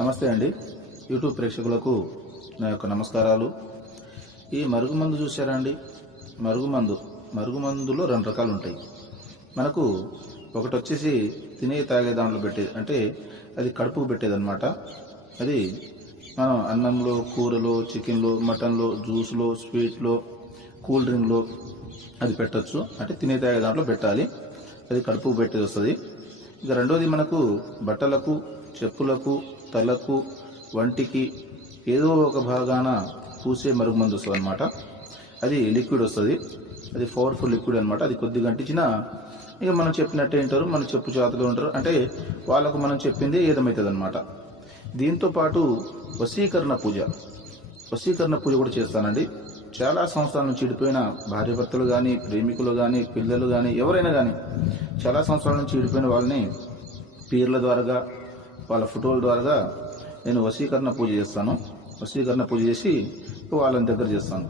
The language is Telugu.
నమస్తే అండి. యూట్యూబ్ ప్రేక్షకులకు నా యొక్క నమస్కారాలు. ఈ మరుగుమందు చూసారా అండి? మరుగుమందులో రెండు రకాలు ఉంటాయి. మనకు ఒకటి వచ్చేసి తినే తాగే దాంట్లో పెట్టేది, అంటే అది కడుపుకు పెట్టేదన్నమాట. అది మనం అన్నంలో, కూరలో, చికెన్లో, మటన్లో, జ్యూస్లో, స్వీట్లో, కూల్ డ్రింక్లో అది పెట్టచ్చు. అంటే తినే తాగే దాంట్లో పెట్టాలి, అది కడుపుకు పెట్టేది వస్తుంది. ఇక రెండోది మనకు బట్టలకు, చెప్పులకు, తలకు, వంటికి ఏదో ఒక భాగాన పూసే మరుగుమందు వస్తుంది అనమాట. అది లిక్విడ్ వస్తుంది, అది పవర్ఫుల్ లిక్విడ్ అనమాట. అది కొద్దిగా అంటించినా ఇక మనం చెప్పినట్టే వింటారు, మన చెప్పు చేతులు ఉంటారు, అంటే వాళ్ళకు మనం చెప్పింది ఏదమవుతుంది అనమాట. దీంతో పాటు వశీకరణ పూజ కూడా చేస్తానండి. చాలా సంవత్సరాల నుంచి విడిపోయిన భార్యాభర్తలు కానీ, ప్రేమికులు కానీ, పిల్లలు కానీ, ఎవరైనా కానీ చాలా సంవత్సరాల నుంచి విడిపోయిన వాళ్ళని పీర్ల ద్వారా, వాళ్ళ ఫోటోల ద్వారా నేను వశీకరణ పూజ చేస్తాను. వశీకరణ పూజ చేసి వాళ్ళని దగ్గర చేస్తాను.